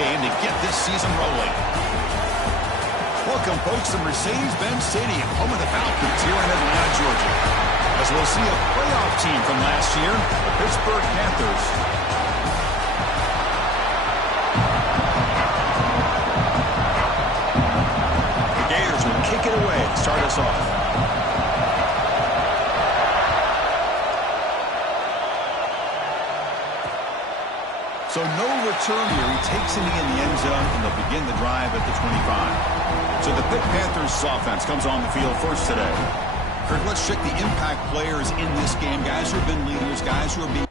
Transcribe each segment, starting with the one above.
game to get this season rolling. Welcome, folks, to Mercedes-Benz Stadium, home of the Falcons here in Atlanta, Georgia. As we'll see a playoff team from last year, the Pittsburgh Panthers. The Gators will kick it away to start us off. So no return here. He takes it in the end zone, and they'll begin the drive at the 25. So the Pitt Panthers offense comes on the field first today. Kirk, let's check the impact players in this game. Guys who have been leaders, guys who are being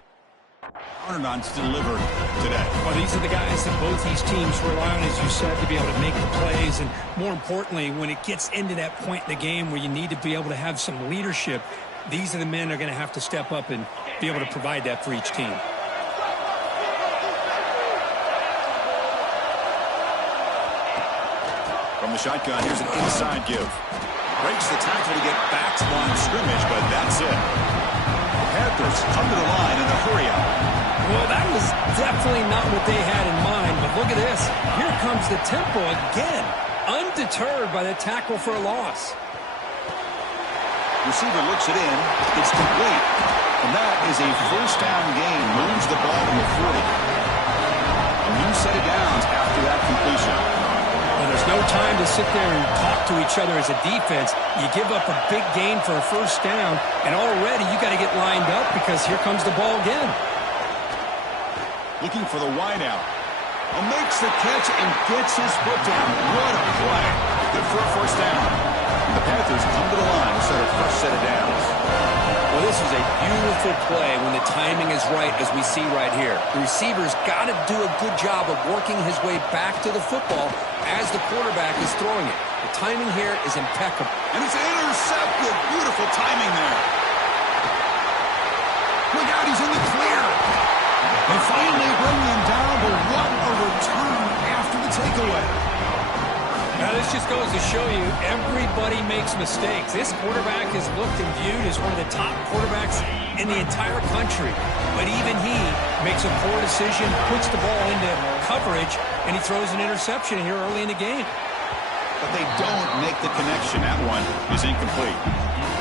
counted on to deliver today. Well, these are the guys that both these teams rely on, as you said, to be able to make the plays. And more importantly, when it gets into that point in the game where you need to be able to have some leadership, these are the men that are going to have to step up and be able to provide that for each team. From the shotgun, here's an inside give. Breaks the tackle to get back to line of scrimmage, but that's it. The Panthers come to the line in a hurry-up. Well, that was definitely not what they had in mind, but look at this. Here comes the tempo again, undeterred by the tackle for a loss. Receiver looks it in. It's complete. And that is a first down gain. Moves the ball to the 40. A new set of downs after that completion. Well, there's no time to sit there and talk to each other as a defense. You give up a big gain for a first down, and already you got to get lined up because here comes the ball again. Looking for the wideout. Makes the catch and gets his foot down. What a play. Good for a first down. The Panthers come to the line to set a first set of downs. Well, this is a beautiful play when the timing is right, as we see right here. The receiver's got to do a good job of working his way back to the football as the quarterback is throwing it. The timing here is impeccable. And it's intercepted. Beautiful timing there. Look out, he's in the clear. They finally bring him down, but what a return after the takeaway. Now, this just goes to show you everybody makes mistakes. This quarterback is looked and viewed as one of the top quarterbacks in the entire country. But even he makes a poor decision, puts the ball into coverage, and he throws an interception here early in the game. But they don't make the connection. That one is incomplete.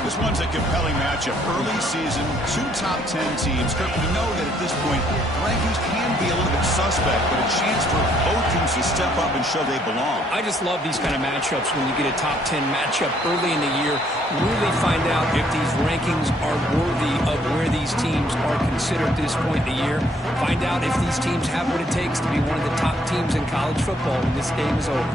This one's a compelling matchup. Early season, two top 10 teams. Kirk, we know that at this point, the rankings can be a little bit suspect, but a chance for both teams to step up and show they belong. I just love these kind of matchups when you get a top 10 matchup early in the year. Really find out if these rankings are worthy of where these teams are considered at this point in the year. Find out if these teams have what it takes to be one of the top teams in college football when this game is over.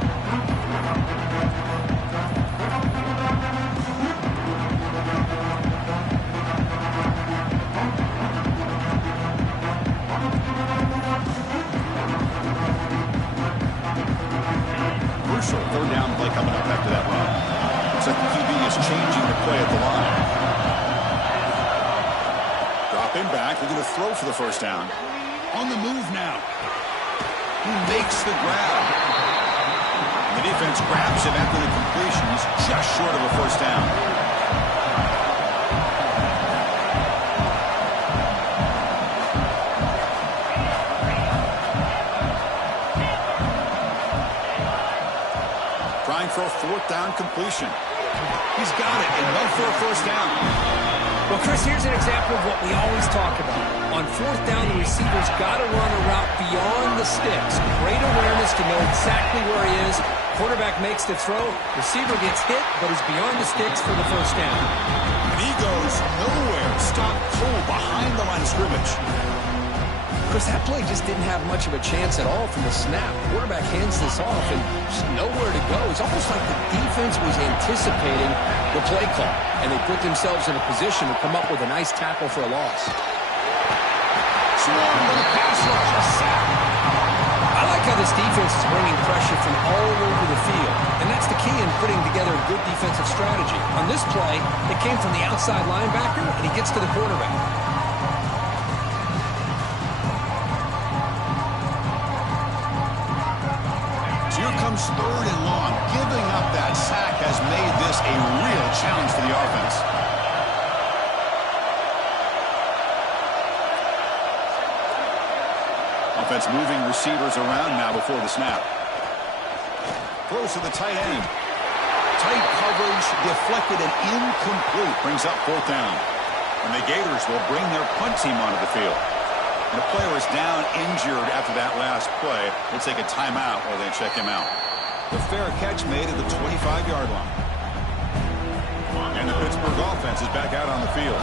Third down play coming up after that run. Looks like the QB is changing the play at the line. Dropping back, looking to throw for the first down. On the move now. He makes the grab. The defense grabs him after the completion. He's just short of a first down. For a fourth down completion. He's got it, and no for a first down. Well, Chris, here's an example of what we always talk about. On fourth down, the receiver's got to run a route beyond the sticks. Great awareness to know exactly where he is. Quarterback makes the throw. Receiver gets hit, but is beyond the sticks for the first down. And he goes nowhere. Stop cold behind the line of scrimmage. Chris, that play just didn't have much of a chance at all from the snap. Quarterback hands this off and just nowhere to go. It's almost like the defense was anticipating the play call, and they put themselves in a position to come up with a nice tackle for a loss. Swung with a pass rush, a sack. I like how this defense is bringing pressure from all over the field, and that's the key in putting together a good defensive strategy. On this play, it came from the outside linebacker, and he gets to the quarterback. Third and long. Giving up that sack has made this a real challenge for the offense. Offense moving receivers around now before the snap. Throws to the tight end. Tight coverage, deflected and incomplete. Brings up 4th down. And the Gators will bring their punt team onto the field. And the player is down injured after that last play. We'll take a timeout while they check him out. The fair catch made at the 25-yard line. And the Pittsburgh offense is back out on the field.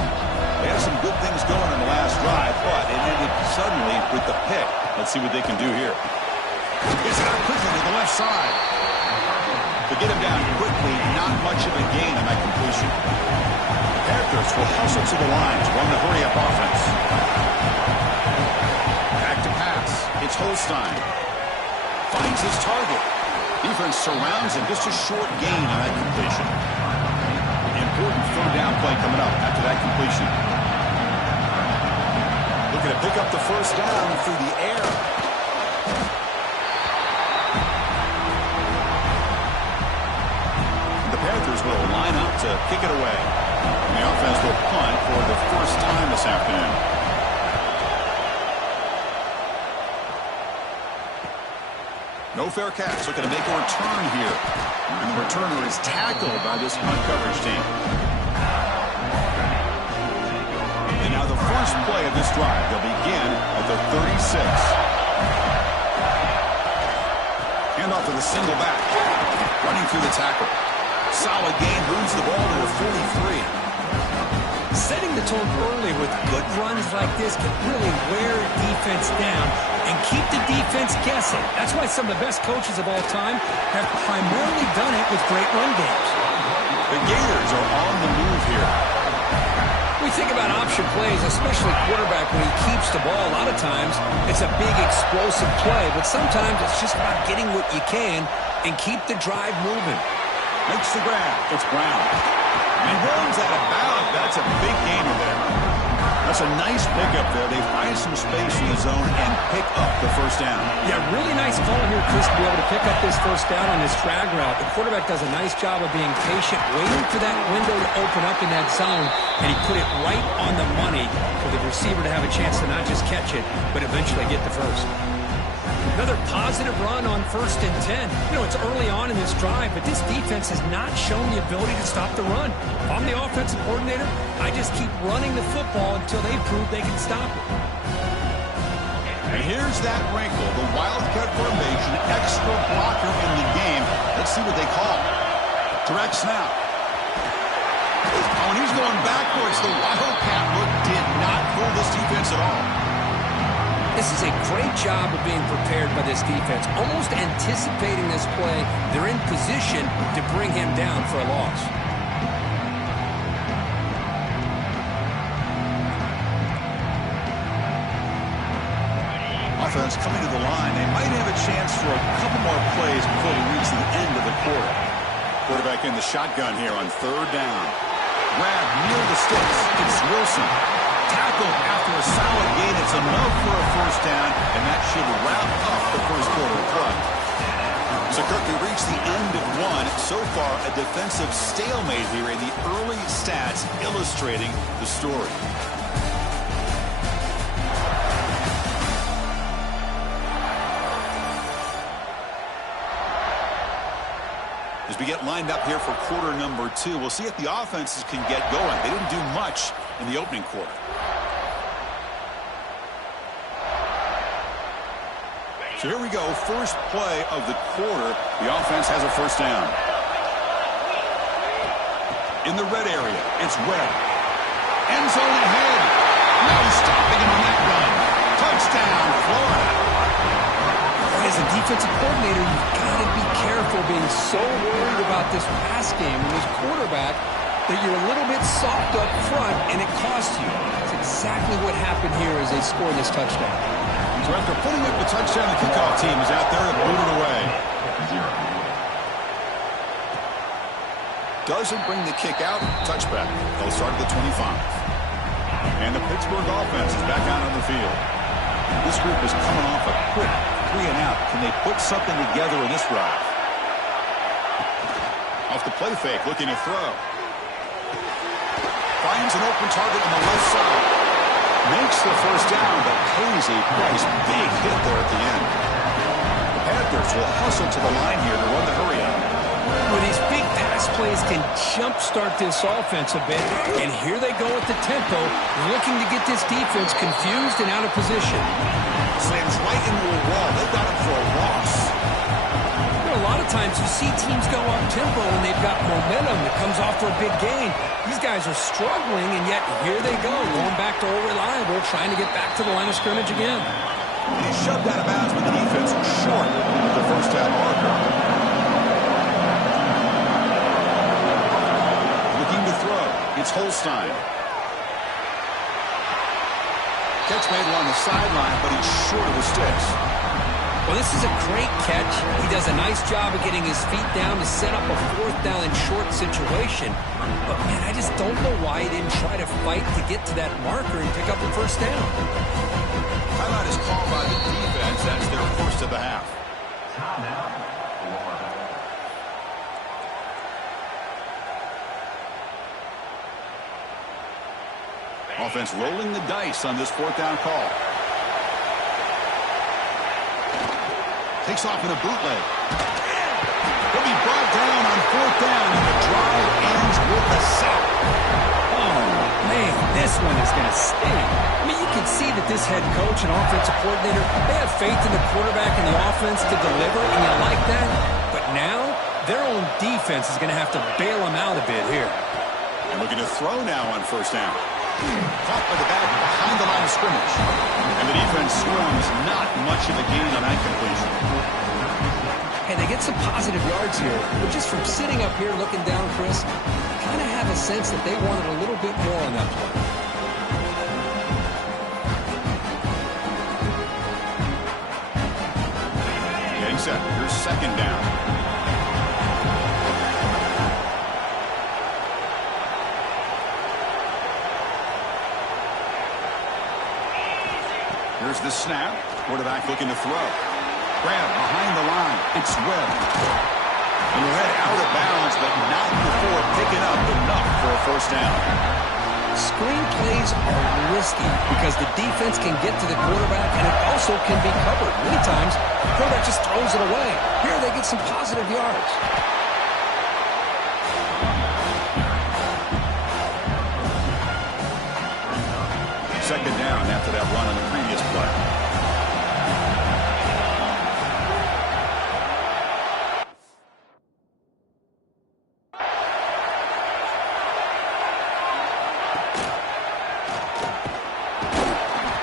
They had some good things going in the last drive, but it ended suddenly with the pick. Let's see what they can do here. Gets it out quickly to the left side. To get him down quickly, not much of a gain on that completion. The Panthers will hustle to the line to run the hurry-up offense. Back to pass. It's Holstein. Finds his target. Defense surrounds him. Just a short gain on that completion. Important 3rd down play coming up after that completion. Looking to pick up the 1st down through the air. The Panthers will line up to kick it away. And the offense will punt for the first time this afternoon. No fair catch. Looking to make a return here. And the returner is tackled by this punt coverage team. And now the first play of this drive. They'll begin at the 36. Hand off to the single back. Running through the tackle. Solid gain. Moves the ball to the 43. Setting the tone early with good runs like this can really wear defense down and keep the defense guessing. That's why some of the best coaches of all time have primarily done it with great run games. The Gators are on the move here. We think about option plays, especially quarterback when he keeps the ball. A lot of times it's a big explosive play, but sometimes it's just about getting what you can and keep the drive moving. Makes the grab. It's Brown. And runs out of bounds. That's a big gainer there. That's a nice pickup there. They find some space in the zone and pick up the 1st down. Yeah, really nice call here, Chris, to be able to pick up this 1st down on this drag route. The quarterback does a nice job of being patient, waiting for that window to open up in that zone, and he put it right on the money for the receiver to have a chance to not just catch it, but eventually get the first. Another positive run on 1st and 10. You know, it's early on in this drive, but this defense has not shown the ability to stop the run. If I'm the offensive coordinator, I just keep running the football until they prove they can stop it. And here's that wrinkle, the Wildcat formation, extra blocker in the game. Let's see what they call. Direct snap. Oh, and he's going backwards. The Wildcat look did not fool this defense at all. This is a great job of being prepared by this defense, almost anticipating this play. They're in position to bring him down for a loss. Offense coming to the line. They might have a chance for a couple more plays before we reach the end of the quarter. Quarterback in the shotgun here on 3rd down. Grab near the sticks. It's Wilson. Tackled after a solid gain. It's enough for a 1st down, and that should wrap up the 1st quarter of play. So, Kirk, we reached the end of one. So far, a defensive stalemate here in the early stats illustrating the story. As we get lined up here for quarter number 2, we'll see if the offenses can get going. They didn't do much in the opening quarter. So here we go, first play of the quarter. The offense has a 1st down. In the red area, it's Webb. End zone ahead. No stopping him on that run. Touchdown, Florida. As a defensive coordinator, you've got to be careful being so worried about this pass game and this quarterback that you're a little bit soft up front and it costs you. That's exactly what happened here as they scored this touchdown. So after putting up the touchdown, the kickoff team is out there to boot it away. Doesn't bring the kick out. Touchback. They'll start at the 25. And the Pittsburgh offense is back out on the field. This group is coming off a quick 3 and out. Can they put something together in this drive? Off the play fake, looking to throw. Finds an open target on the left side. Makes the first down, but pays a price. Big hit there at the end. The Panthers will hustle to the line here to run the hurry up. Well, these big pass plays can jumpstart this offense a bit. And here they go at the tempo, looking to get this defense confused and out of position. Slams right into a wall. They've got him for a loss. A lot of times you see teams go up-tempo when they've got momentum that comes off for a big gain. These guys are struggling, and yet here they go, going back to old reliable, trying to get back to the line of scrimmage again. And he's shoved out of bounds, but the defense short of the first down marker. Looking to throw. It's Holstein. Catch made along the sideline, but he's short of the sticks. Well, this is a great catch. He does a nice job of getting his feet down to set up a fourth down and short situation. But, man, I just don't know why he didn't try to fight to get to that marker and pick up the first down. Timeout is called by the defense. That's their first of the half. Offense rolling the dice on this fourth down call. Takes off in a bootleg. He'll be brought down on fourth down, and the drive ends with a sack. Oh, man, this one is going to sting. I mean, you can see that this head coach and offensive coordinator, they have faith in the quarterback and the offense to deliver, and you like that. But now, their own defense is going to have to bail them out a bit here. And looking to throw now on first down. Caught by the back behind the line of scrimmage. And the defense swarms not much of a gain on that completion. Hey, they get some positive yards here. But just from sitting up here looking down, Chris, I kind of have a sense that they wanted a little bit more on that play. Getting set. Here's second down. Here's the snap. Quarterback looking to throw. Grab behind the line. It's Webb. And we're head out of bounds, but not before picking up enough for a first down. Screen plays are risky because the defense can get to the quarterback, and it also can be covered. Many times, the quarterback just throws it away. Here they get some positive yards. Second down after that run on the previous play.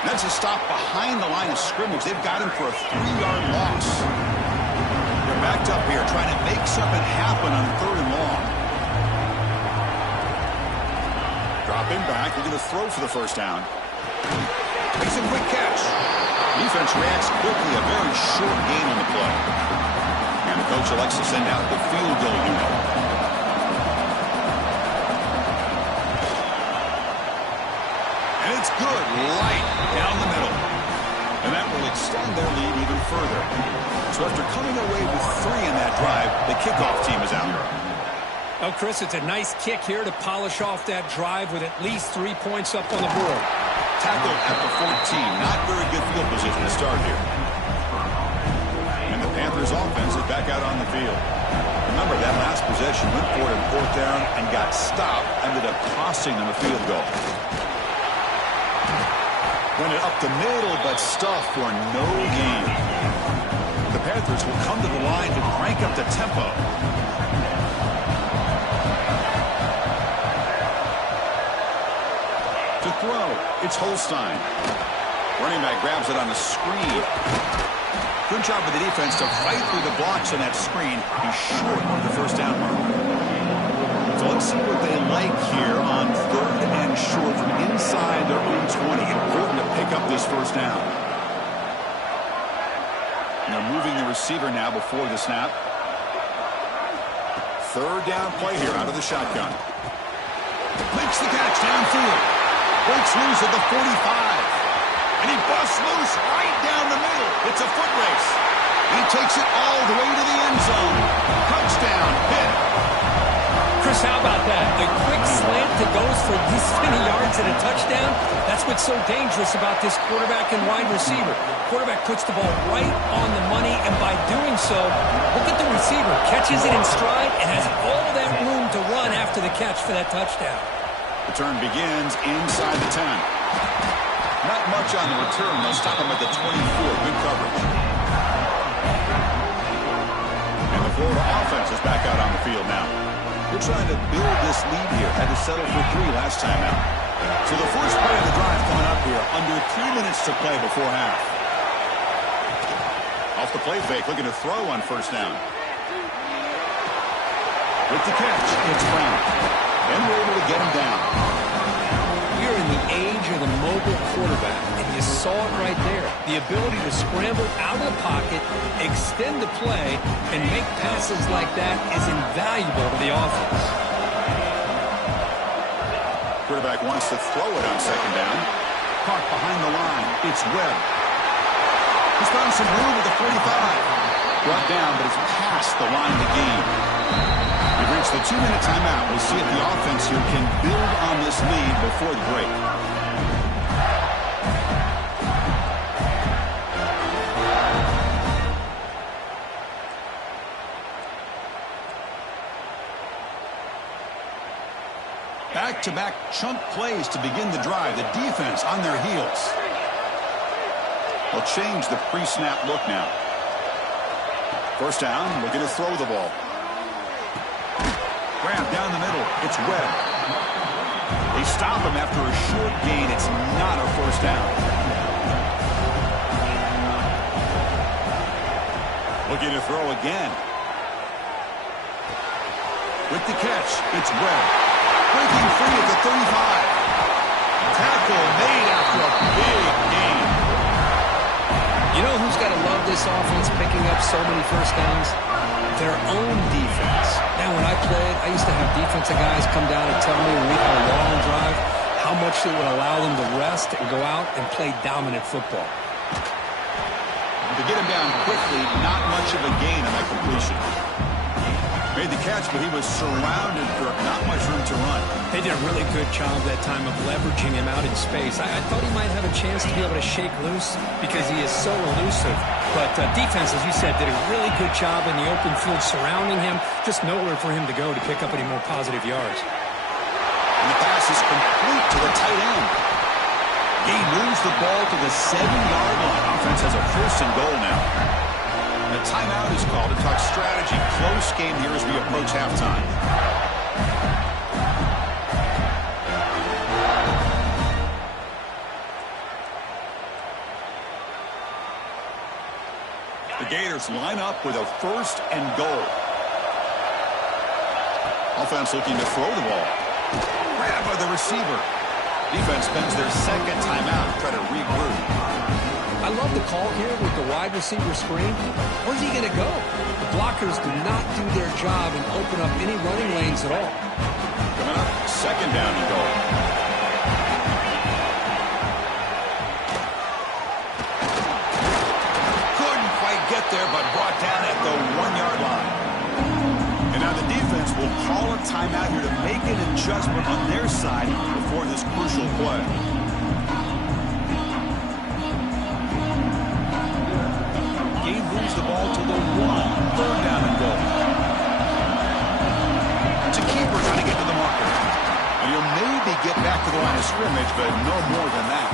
That's a stop behind the line of scrimmage. They've got him for a 3-yard loss. They're backed up here trying to make something happen on third and long. Dropping back. We're going to throw for the first down. Makes a quick catch. Defense reacts quickly. A very short gain on the play. And the coach elects to send out the field goal unit. And it's good. Light down the middle. And that will extend their lead even further. So after coming away with 3 in that drive, the kickoff team is out. Oh, Chris, it's a nice kick here to polish off that drive with at least 3 points up on the board. Tackled at the 14. Not very good field position to start here. And the Panthers offense is back out on the field. Remember, that last possession went for it in fourth down and got stopped. Ended up costing them a field goal. Run it up the middle, but stuffed for no gain. The Panthers will come to the line to crank up the tempo. To throw, it's Holstein. Running back grabs it on the screen. Good job of the defense to fight through the blocks on that screen. He's short of the first down mark. So let's see what they like here on third and short from inside their own 20. Important to pick up this first down. And they're moving the receiver now before the snap. Third down play here out of the shotgun. Makes the catch downfield. Breaks loose at the 45. And he busts loose right down the middle. It's a foot race. He takes it all the way to the end zone. Touchdown, hit. Chris, Bruce, how about that? The quick slant that goes for this many yards and a touchdown, that's what's so dangerous about this quarterback and wide receiver. Quarterback puts the ball right on the money, and by doing so, look at the receiver. Catches it in stride and has all that room to run after the catch for that touchdown. Return begins inside the 10. Not much on the return. They'll stop him at the 24. Good coverage. And the Florida offense is back out on the field now. They're trying to build this lead here. Had to settle for 3 last time out. So the first play of the drive coming up here. Under 3 minutes to play before half. Off the play fake, looking to throw on first down. With the catch, it's Brown. And we're able to get him down. We're in the age of the mobile quarterback, and you saw it right there. The ability to scramble out of the pocket, extend the play, and make passes like that is invaluable to the offense. Quarterback wants to throw it on second down. Caught behind the line. It's Webb. He's found some room at the 45. Brought down, but it's past the line of the game. We've reached the 2-minute timeout. We'll see if the offense here can build on this lead before the break. Back-to-back chunk plays to begin the drive. The defense on their heels. They'll change the pre-snap look now. First down, looking to throw the ball. Grab down the middle. It's Webb. They stop him after a short gain. It's not a first down. Looking to throw again. With the catch, it's Webb. Breaking free at the 35. Tackle made after a big gain. You know who's got to love this offense picking up so many first downs? Their own defense. Now, when I played, I used to have defensive guys come down and tell me when we had a long drive how much it would allow them to rest and go out and play dominant football. To get him down quickly, not much of a gain on that completion. Made the catch, but he was surrounded for not much room to run. They did a really good job that time of leveraging him out in space. I thought he might have a chance to be able to shake loose because he is so elusive. But defense, as you said, did a really good job in the open field surrounding him. Just nowhere for him to go to pick up any more positive yards. And the pass is complete to the tight end. He moves the ball to the 7-yard line. Offense has a first and goal now. A timeout is called to talk strategy. Close game here as we approach halftime. The Gators line up with a first and goal. Offense looking to throw the ball. Grab by the receiver. Defense spends their second timeout to try to regroup. I love the call here with the wide receiver screen. Where's he going to go? The blockers do not do their job and open up any running lanes at all. Coming up, second down and goal. Couldn't quite get there, but brought down at the 1-yard line. And now the defense will call a timeout here to make an adjustment on their side before this crucial play. Moves the ball to the 1. Third down and goal. It's a keeper trying to get to the marker. And you'll maybe get back to the line of scrimmage, but no more than that.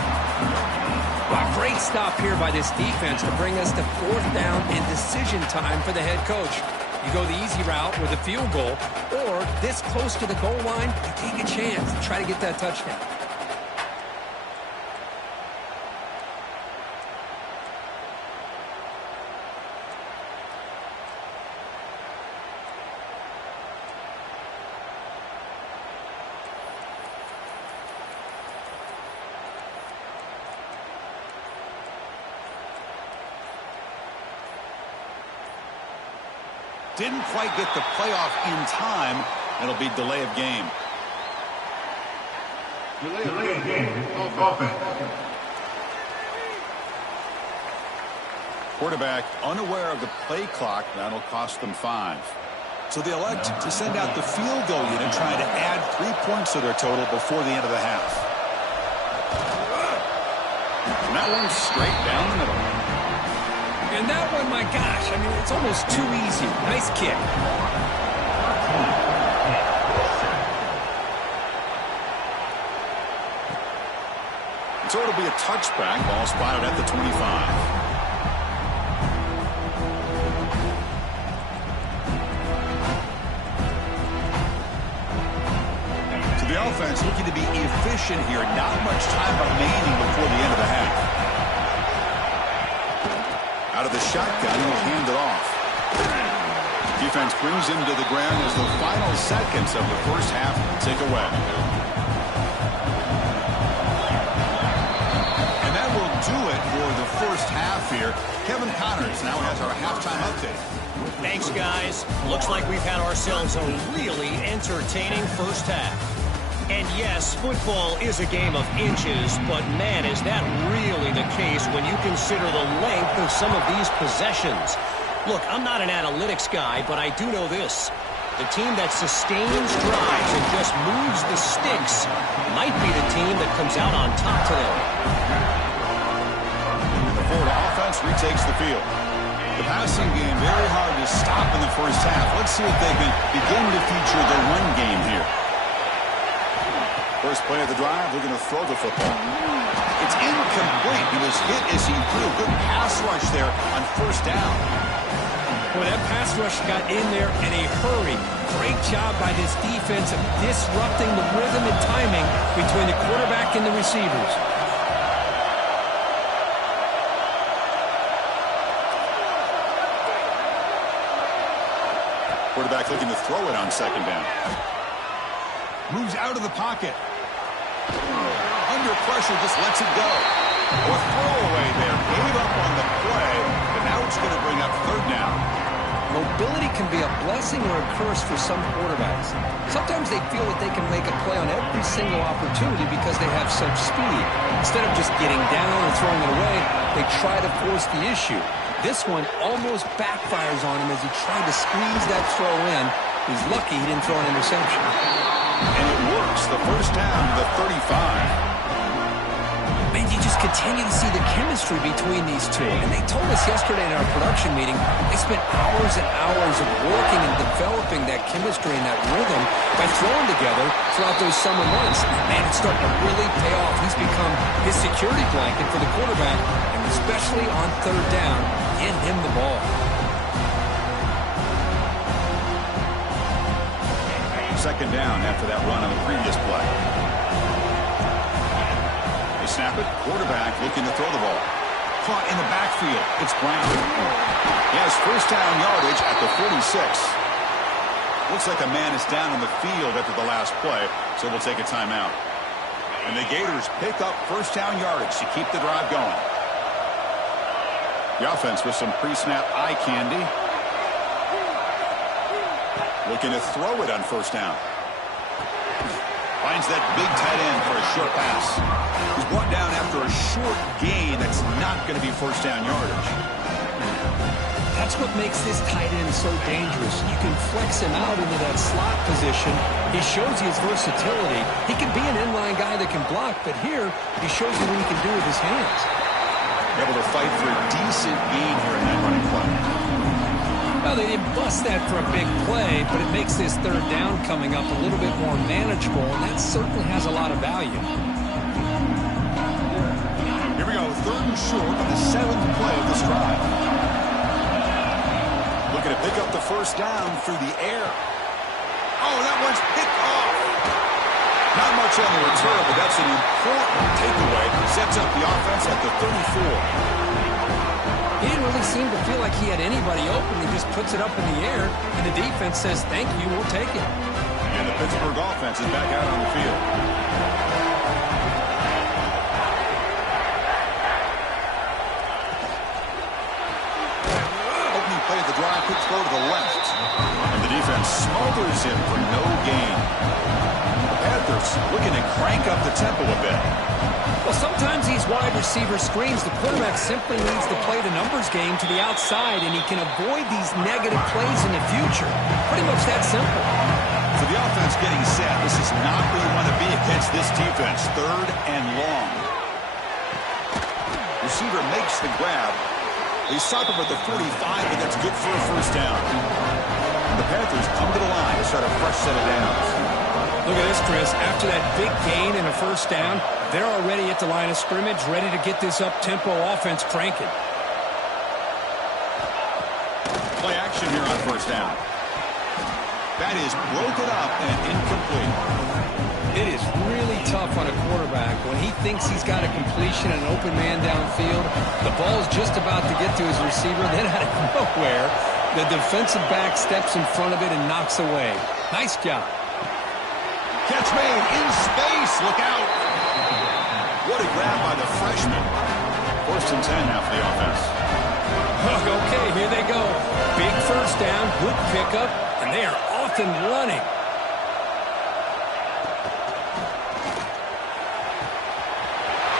Well, great stop here by this defense to bring us to fourth down and decision time for the head coach. You go the easy route with a field goal, or this close to the goal line, you take a chance and try to get that touchdown. Didn't quite get the playoff in time. It'll be delay of game. Delay of game. Offense. Quarterback unaware of the play clock. That'll cost them 5. So they elect to send out the field goal unit, trying to add 3 points to their total before the end of the half. And that one's straight down the middle. And that one, my gosh, I mean, it's almost too easy. Nice kick. So it'll be a touchback. Ball spotted at the 25. The offense looking to be efficient here. Not much time remaining before the end of the half. Out of the shotgun, he'll hand it off. Defense brings him to the ground as the final seconds of the first half tick away. And that will do it for the first half here. Kevin Connors now has our halftime update. Thanks, guys. Looks like we've had ourselves a really entertaining first half. And yes, football is a game of inches, but man, is that really the case when you consider the length of some of these possessions. Look, I'm not an analytics guy, but I do know this. The team that sustains drives and just moves the sticks might be the team that comes out on top today. The Florida offense retakes the field. The passing game very hard to stop in the first half. Let's see if they can begin to feature the run game here. First play of the drive, we're going to throw the football. It's incomplete. He was hit as he threw a good pass rush there on first down. Well, that pass rush got in there in a hurry. Great job by this defense of disrupting the rhythm and timing between the quarterback and the receivers. Quarterback looking to throw it on second down. Moves out of the pocket. Under pressure, just lets it go. Or throwaway there. Gave up on the play, but now it's going to bring up third down. Mobility can be a blessing or a curse for some quarterbacks. Sometimes they feel that they can make a play on every single opportunity because they have such speed. Instead of just getting down and throwing it away, they try to force the issue. This one almost backfires on him as he tried to squeeze that throw in. He's lucky he didn't throw an interception. And it works. The first down to the 35. Man, you just continue to see the chemistry between these two. And they told us yesterday in our production meeting, they spent hours and hours of working and developing that chemistry and that rhythm by throwing together throughout those summer months. Man, it's starting to really pay off. He's become his security blanket for the quarterback, and especially on third down, get him the ball. Second down after that run on the previous play. They snap it. Quarterback looking to throw the ball. Caught in the backfield. It's Brown. He has first down yardage at the 46. Looks like a man is down on the field after the last play, so we'll take a timeout. And the Gators pick up first down yardage to keep the drive going. The offense with some pre-snap eye candy. Looking to throw it on first down. Finds that big tight end for a short pass. He's brought down after a short gain that's not going to be first down yardage. That's what makes this tight end so dangerous. You can flex him out into that slot position. He shows you his versatility. He can be an inline guy that can block, but here he shows you what he can do with his hands. Able to fight for a decent gain here in that running play. Well, they didn't bust that for a big play, but it makes this third down coming up a little bit more manageable, and that certainly has a lot of value. Here we go, third and short of the seventh play of this drive. Looking to pick up the first down through the air. Oh, that one's picked off. Not much on the return, but that's an important takeaway. Sets up the offense at the 34. He didn't really seem to feel like he had anybody open. He just puts it up in the air, and the defense says, thank you, we'll take it. And the Pittsburgh offense is back out on the field. Opening play of the drive, quick throw to the left. And the defense smothers him for no gain. The Panthers looking to crank up the tempo a bit. Well, sometimes these wide receiver screens, the quarterback simply needs to play the numbers game to the outside, and he can avoid these negative plays in the future. Pretty much that simple. So the offense getting set. This is not where you want to be against this defense. 3rd and long. Receiver makes the grab. They stop him at the 45, but that's good for a first down. And the Panthers come to the line to start a fresh set of downs. Look at this, Chris. After that big gain and a first down, they're already at the line of scrimmage, ready to get this up-tempo offense cranking. Play action here on first down. That is broken up and incomplete. It is really tough on a quarterback when he thinks he's got a completion and an open man downfield. The ball's just about to get to his receiver. Then out of nowhere, the defensive back steps in front of it and knocks away. Nice job. Catch made in space. Look out. What a grab by the freshman. 1st and 10 now for the offense. Okay, here they go. Big first down, good pickup, and they are off and running.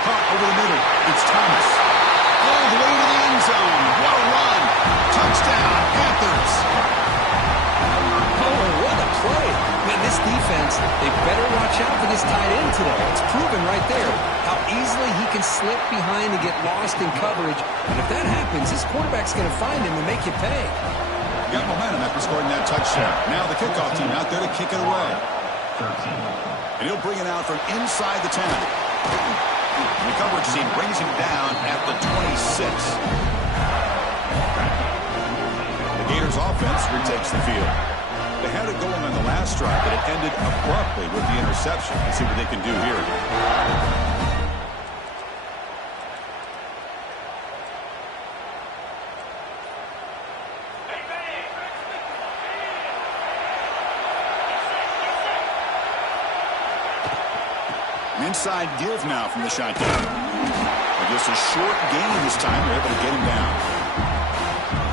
Caught over the middle. It's Thomas. All the way to the end zone. What a run. Touchdown, Panthers. Oh, what a play. Man, this defense, they better watch out for this tight end today. It's proven right there how easily he can slip behind and get lost in coverage. And if that happens, this quarterback's going to find him and make you pay. Got momentum after scoring that touchdown. Now the kickoff team out there to kick it away. And he'll bring it out from inside the 10. The coverage team brings him down at the 26. The Gators offense retakes the field. They had it going on the last drive, but it ended abruptly with the interception. Let's see what they can do here. Inside give now from the shotgun. But just a short gain this time. They're able to get him down.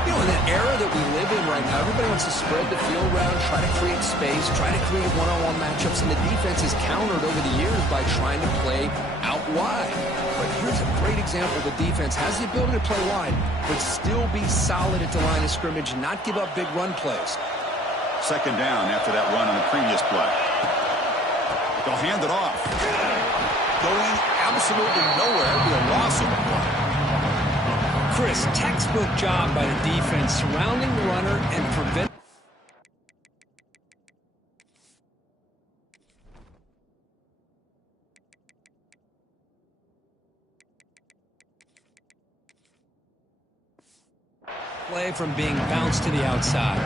You know, in that era that we live in right now, everybody wants to spread the field around, try to create space, try to create one-on-one matchups, and the defense is countered over the years by trying to play out wide. But here's a great example. The defense has the ability to play wide, but still be solid at the line of scrimmage and not give up big run plays. 2nd down after that run on the previous play. They'll hand it off. Going absolutely nowhere. It'll be a loss of a play. Chris, textbook job by the defense surrounding the runner and prevent. Play from being bounced to the outside.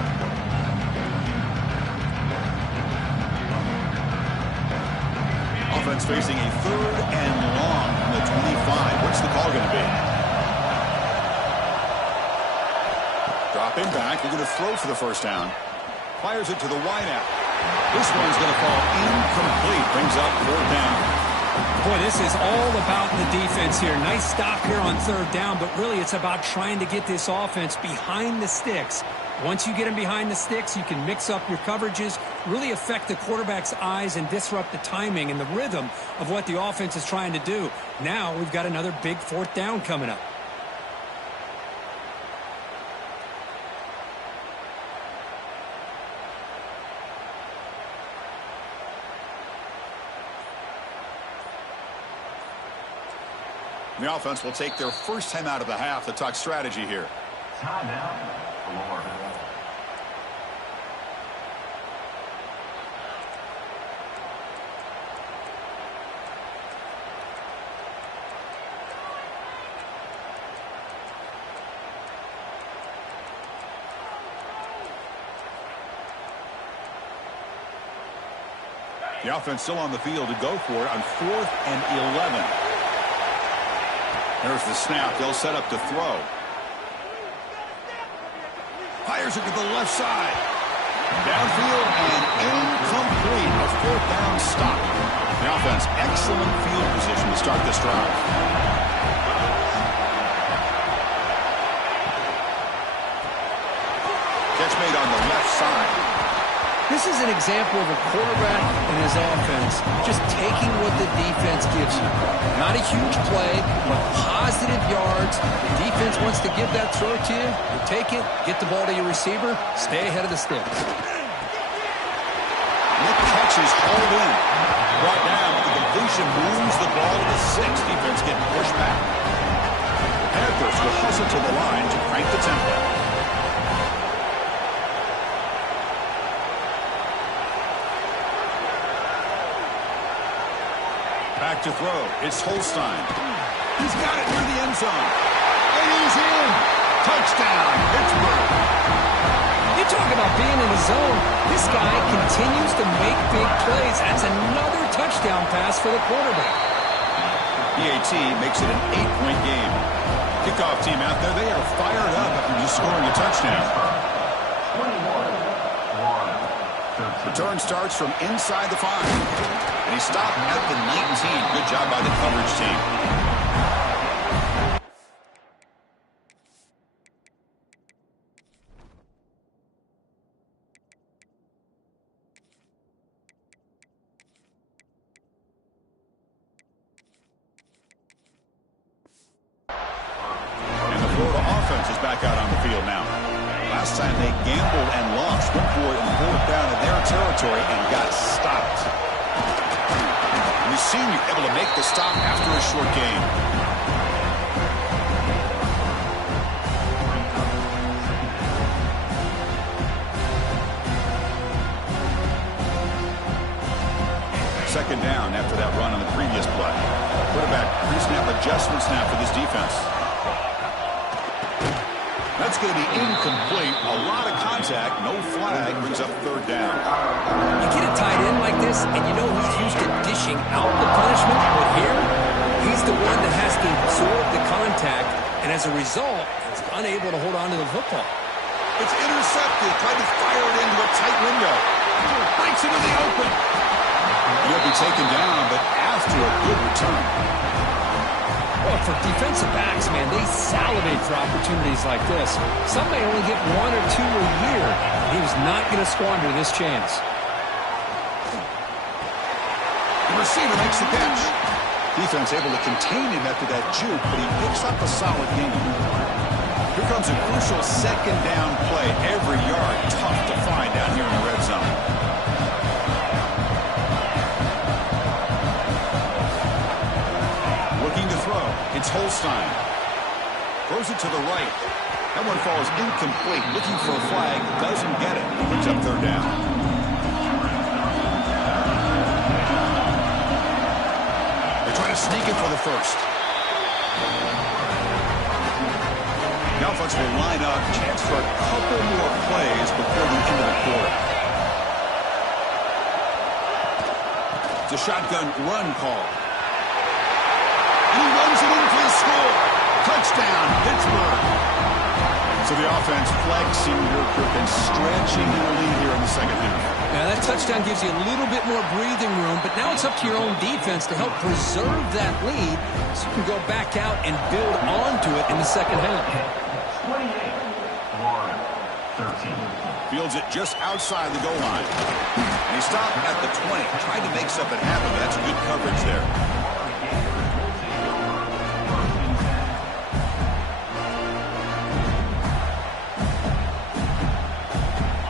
Offense facing a 3rd and long from the 25. What's the call going to be? Dropping back. They're going to throw for the first down. Fires it to the wideout. This one's going to fall incomplete. Brings up 4th down. Boy, this is all about the defense here. Nice stop here on 3rd down, but really it's about trying to get this offense behind the sticks. Once you get them behind the sticks, you can mix up your coverages, really affect the quarterback's eyes and disrupt the timing and the rhythm of what the offense is trying to do. Now we've got another big 4th down coming up. The offense will take their first time out of the half to talk strategy here. Time out. Lord. The offense still on the field to go for it on 4th and 11. There's the snap. They'll set up to throw. Fires it to the left side. Downfield and incomplete. A 4th down stop. The offense, excellent field position to start this drive. Catch made on the left side. This is an example of a quarterback and his offense just taking what the defense gives you. Not a huge play, but positive yards. The defense wants to give that throw to you. You take it, get the ball to your receiver, stay ahead of the sticks. The catch is hauled in. Brought down. The completion moves the ball to the 6. Defense getting pushed back. The Panthers will hustle to the line to crank the tempo. Back to throw. It's Holstein. He's got it near the end zone. And he's in. Touchdown, Pittsburgh. You talk about being in the zone. This guy continues to make big plays. That's another touchdown pass for the quarterback. PAT makes it an 8-point game. Kickoff team out there, they are fired up after just scoring a touchdown. 21-13. Return starts from inside the 5. And he stopped at the 19. Good job by the coverage team. Back out on the field now. Last time they gambled and lost, went for it in 4th down in their territory and got stopped. We've seen you able to make the stop after a short game. Second down after that run on the previous play. Quarterback pre-snap adjustment snap for this defense. That's going to be incomplete. A lot of contact. No flag. Brings up 3rd down. You get a tight end like this, and you know he's used to dishing out the punishment. But here, he's the one that has to absorb the contact. And as a result, he's unable to hold on to the football. It's intercepted. Tried to fire it into a tight window. Breaks into the open. He'll be taken down, but after a good return. Well, for defensive backs, man, they salivate for opportunities like this. Some may only get 1 or 2 a year. He was not going to squander this chance. The receiver makes the catch. Defense able to contain him after that juke, but he picks up a solid gain. Here comes a crucial 2nd down play. Every yard tough to find down here in the red zone. Looking to throw. It's Holstein. Throws it to the right. That one falls incomplete. Looking for a flag. Doesn't get it. Brings up 3rd down. They're trying to sneak it for the 1st. The offense will line up. Chance for a couple more plays before the end of the quarter. It's a shotgun run call. He runs it in for the score. Touchdown, Pittsburgh. So the offense flexing their grip and stretching their lead here in the 2nd half. Now, that touchdown gives you a little bit more breathing room, but now it's up to your own defense to help preserve that lead so you can go back out and build onto it in the 2nd half. 28-13. Fields it just outside the goal line. And he stopped at the 20. Tried to make something happen, but that's good coverage there.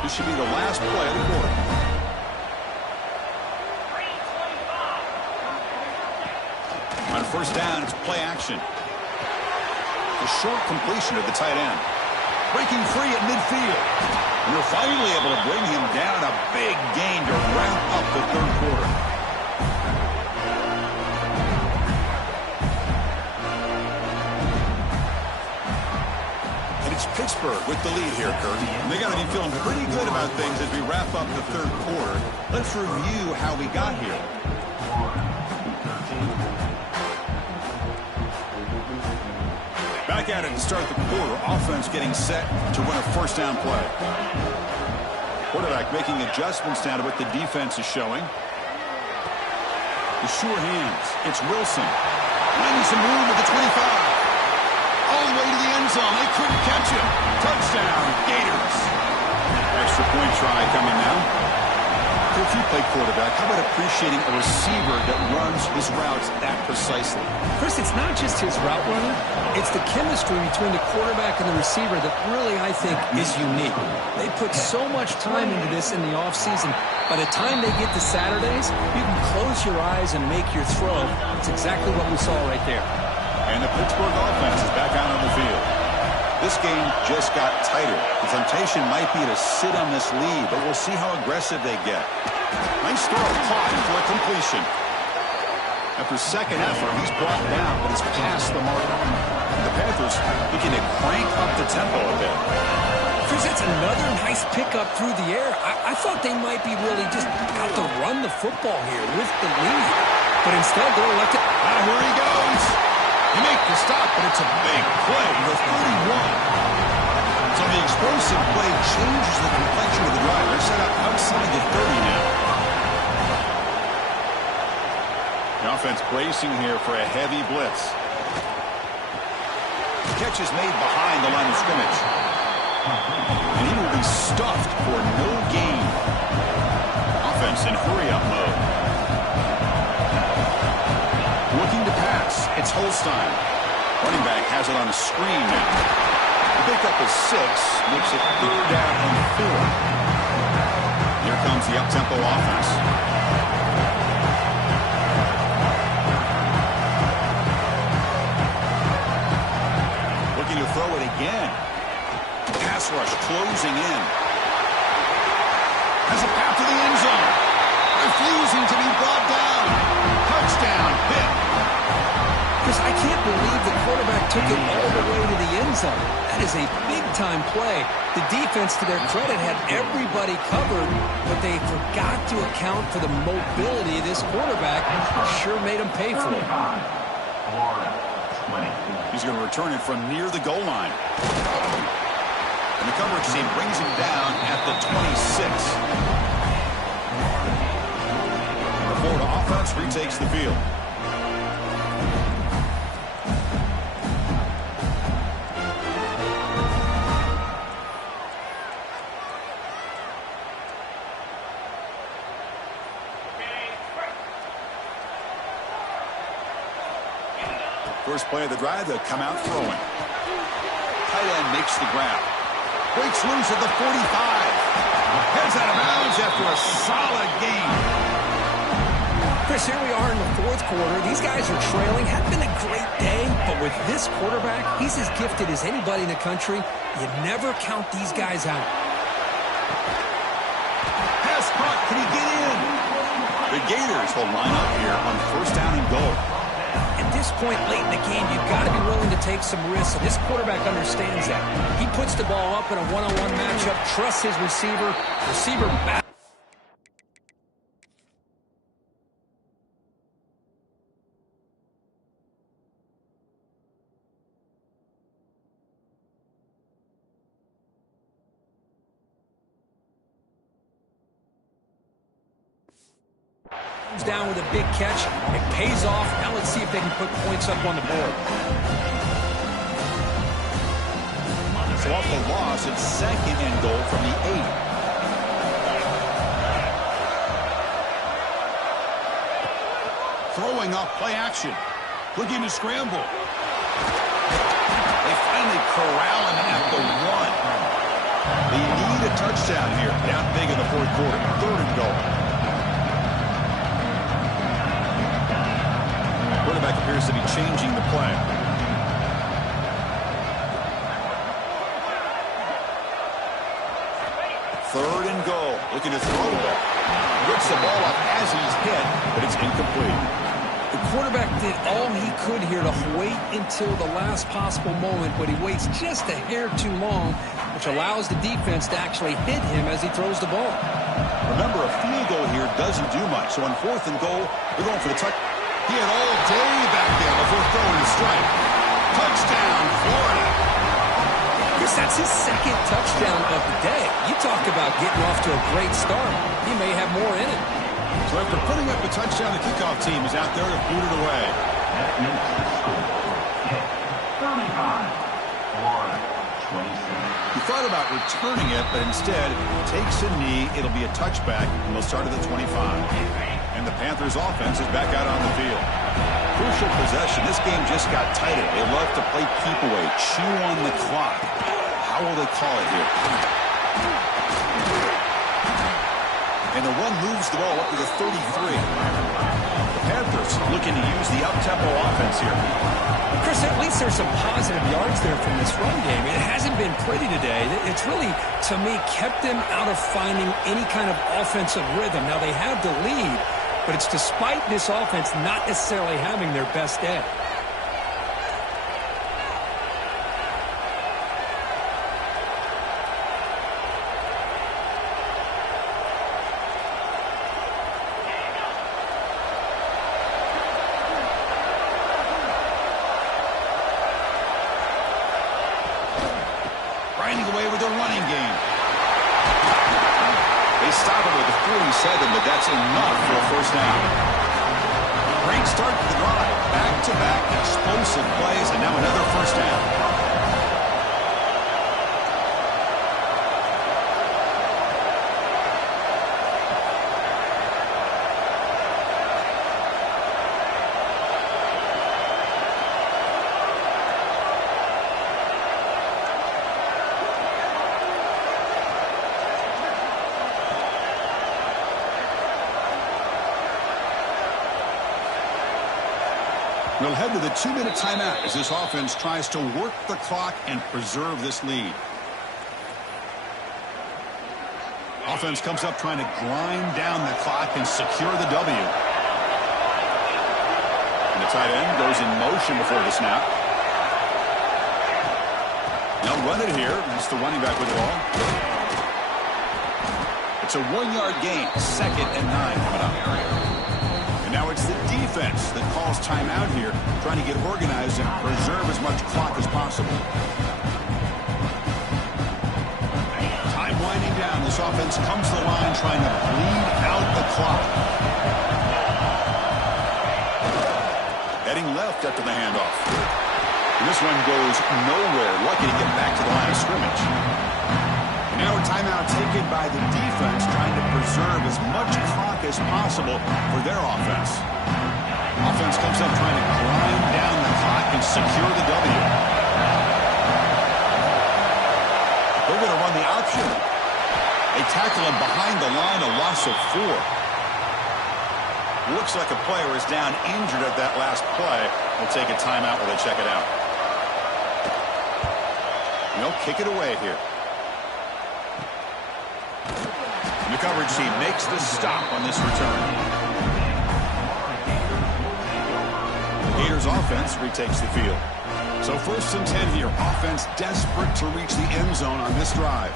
This should be the last play of the quarter. On 1st down, it's play action. A short completion of the tight end. Breaking free at midfield. And they're finally able to bring him down. A big gain to wrap up the 3rd quarter. It's Pittsburgh with the lead here, Kurt. They got to be feeling pretty good about things as we wrap up the 3rd quarter. Let's review how we got here. Back at it to start the quarter. Offense getting set to win a 1st down play. Quarterback making adjustments now to what the defense is showing. The sure hands. It's Wilson. Finding some room at the 25. All the way to the end zone. They couldn't catch him. Touchdown, Gators. Extra point try coming now. you play quarterback, how about appreciating a receiver that runs his routes that precisely? Chris, it's not just his route running. It's the chemistry between the quarterback and the receiver that really, I think, is unique. They put so much time into this in the offseason. By the time they get to Saturdays, you can close your eyes and make your throw. It's exactly what we saw right there. And the Pittsburgh offense is back out on the field. This game just got tighter. The temptation might be to sit on this lead, but we'll see how aggressive they get. Nice throw, caught for a completion. After second effort, he's brought down, but he's past the mark. The Panthers looking to crank up the tempo a bit. Chris, that's another nice pickup through the air. I thought they might be really just out to run the football here with the lead. But instead, they're elected. Here he goes. He makes the stop, but it's a big play. The 31. So the explosive play changes the complexion of the drive. They're set up outside the 30 now. The offense bracing here for a heavy blitz. The catch is made behind the line of scrimmage. And he will be stuffed for no gain. Offense in hurry-up mode. Looking to pass. It's Holstein. Running back has it on a screen now. The pickup is 6. Makes it 3rd down and 4. Here comes the up-tempo offense. Looking to throw it again. Pass rush closing in. Has a path to the end zone. Refusing to be brought down. Touchdown, Pitt. Chris, I can't believe the quarterback took it all the way to the end zone. That is a big-time play. The defense, to their credit, had everybody covered, but they forgot to account for the mobility of this quarterback. Sure made him pay for it. He's going to return it from near the goal line. And the coverage team brings him down at the 26. The Florida offense retakes the field. First play of the drive, they'll come out throwing. Tight end makes the grab. Breaks loose at the 45. Heads out of bounds after a solid game. Chris, here we are in the 4th quarter. These guys are trailing. Hadn't been a great day, but with this quarterback, he's as gifted as anybody in the country. You never count these guys out. Pass caught. Can he get in? The Gators will line up here on 1st down and goal. At this point late in the game, you've got to be willing to take some risks, and this quarterback understands that. He puts the ball up in a one-on-one matchup, trusts his receiver back. Down with a big catch. It pays off. Now let's see if they can put points up on the board. So off the loss, it's 2nd and goal from the 8. Throwing off play action. Looking to scramble. They finally corral him at the 1. They need a touchdown here. Down big in the 4th quarter. 3rd and goal. Quarterback appears to be changing the play. Third and goal. Looking to throw the ball. Gets the ball up as he's hit, but it's incomplete. The quarterback did all he could here to wait until the last possible moment, but he waits just a hair too long, which allows the defense to actually hit him as he throws the ball. Remember, a field goal here doesn't do much, so on 4th and goal, they're going for the touch. He had all day back there before throwing the strike. Touchdown, Florida. Chris, that's his 2nd touchdown of the day. You talk about getting off to a great start. He may have more in it. So after putting up the touchdown, the kickoff team is out there to boot it away. That makes the score 35, Florida He thought about returning it, but instead takes a knee. It'll be a touchback, and they'll start at the 25. And the Panthers offense is back out on the field. Crucial possession. This game just got tighter. They love to play keep away, chew on the clock. How will they call it here? And the run moves the ball up to the 33. The Panthers looking to use the up-tempo offense here. Chris, at least there's some positive yards there from this run game. It hasn't been pretty today. It's really, to me, kept them out of finding any kind of offensive rhythm. Now, they have the lead, but it's despite this offense not necessarily having their best day. Away with the running game. They stop it with the 47, but that's enough for a first down. Great start to the drive. Back-to-back explosive plays, and now another first down. We'll head to the 2-minute timeout as this offense tries to work the clock and preserve this lead. Offense comes up trying to grind down the clock and secure the W. And the tight end goes in motion before the snap. They'll run it here. That's the running back with the ball. It's a 1-yard gain. 2nd and 9 coming up. Now it's the defense that calls timeout here, trying to get organized and preserve as much clock as possible. Time winding down. This offense comes to the line trying to bleed out the clock. Heading left after the handoff. And this one goes nowhere. Lucky to get back to the line of scrimmage. And now a timeout taken by the defense, trying to preserve as much clock as possible for their offense. Offense comes up trying to grind down the clock and secure the W. They're going to run the option. They tackle him behind the line, a loss of 4. Looks like a player is down injured at that last play. We'll take a timeout while they check it out. And they'll kick it away here. The coverage team makes the stop on this return. The Gators offense retakes the field. So 1st and 10 here. Offense desperate to reach the end zone on this drive.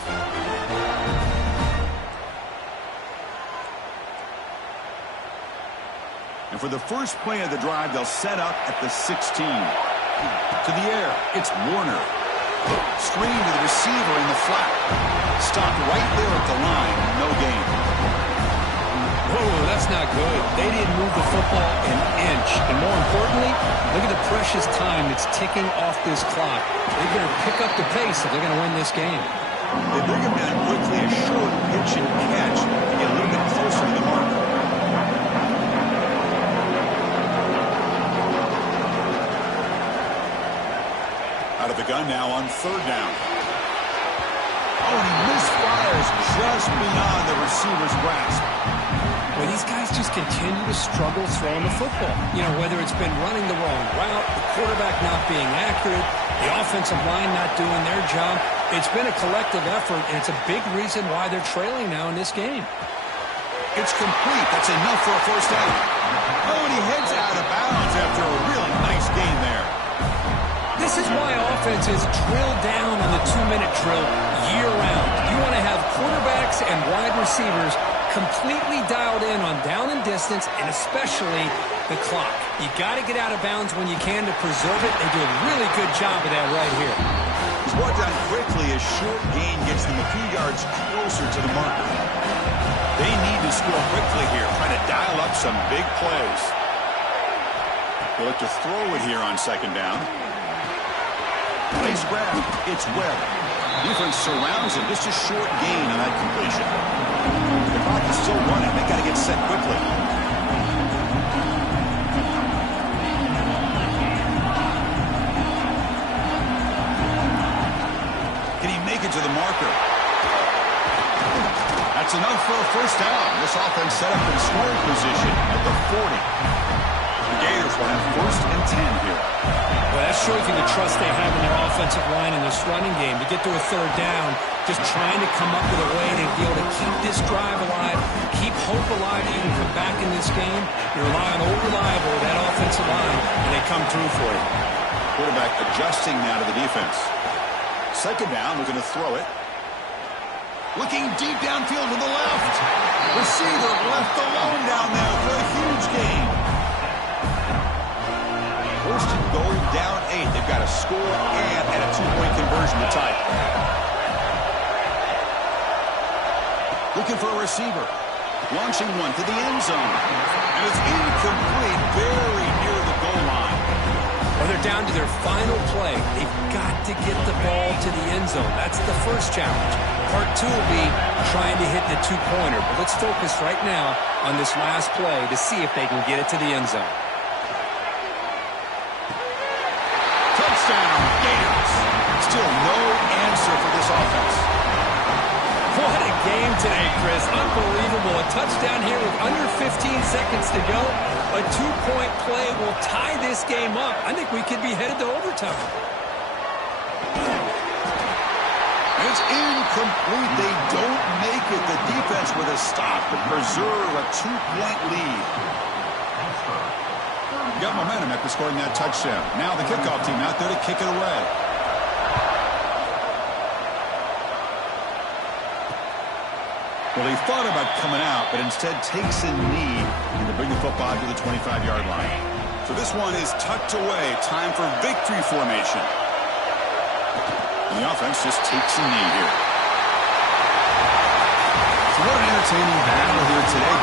And for the first play of the drive, they'll set up at the 16. To the air, it's Warner. Screen to the receiver in the flat. Stopped right there at the line. No gain. Whoa, that's not good. They didn't move the football an inch. And more importantly, look at the precious time that's ticking off this clock. They better pick up the pace if they're going to win this game. They bring him down quickly, a short pitch and catch to get a little bit closer to the mark. Out of the gun now on 3rd down. Oh, and he misfires just beyond the receiver's grasp. Well, these guys just continue to struggle throwing the football. You know, whether it's been running the wrong route, the quarterback not being accurate, the offensive line not doing their job. It's been a collective effort, and it's a big reason why they're trailing now in this game. It's complete. That's enough for a first down. Oh, and he heads out of bounds after a really nice gain there. This is why offenses drill down on the 2-minute drill year-round. You want to have quarterbacks and wide receivers completely dialed in on down and distance, and especially the clock. You got to get out of bounds when you can to preserve it. They do a really good job of that right here. He's brought down quickly. A short gain gets them a few yards closer to the marker. They need to score quickly here, trying to dial up some big plays. They'll look to throw it here on 2nd down. Nice grab. It's Webb. Defense surrounds him. Just a short gain on that completion. The clock is still running. They got to get set quickly. Can he make it to the marker? That's enough for a first down. This offense set up in scoring position at the 40. The Gators will have 1st and 10 here. Well, that shows you the trust they have in their offensive line in this running game. To get to a 3rd down, just trying to come up with a way to be able to keep this drive alive, keep hope alive that you can come back in this game. You rely on old reliable, that offensive line, and they come through for you. Quarterback adjusting now to the defense. 2nd down, looking to throw it. Looking deep downfield to the left. Receiver left alone down there for a huge gain. 1st and goal, down 8. They've got to score and add a 2-point conversion to tie it. Looking for a receiver. Launching one to the end zone. And it's incomplete, very near the goal line. Well, they're down to their final play. They've got to get the ball to the end zone. That's the first challenge. Part 2 will be trying to hit the 2-pointer. But let's focus right now on this last play to see if they can get it to the end zone. Touchdown, Gators. Still no answer for this offense. What a game today, Chris. Unbelievable. A touchdown here with under 15 seconds to go. A 2-point play will tie this game up. I think we could be headed to overtime. It's incomplete. They don't make it. The defense with a stop to preserve a 2-point lead. Got momentum after scoring that touchdown. Now the kickoff team out there to kick it away. Well, he thought about coming out, but instead takes a knee and to bring the football to the 25-yard line. So this one is tucked away. Time for victory formation. And the offense just takes a knee here. So what an entertaining battle here today.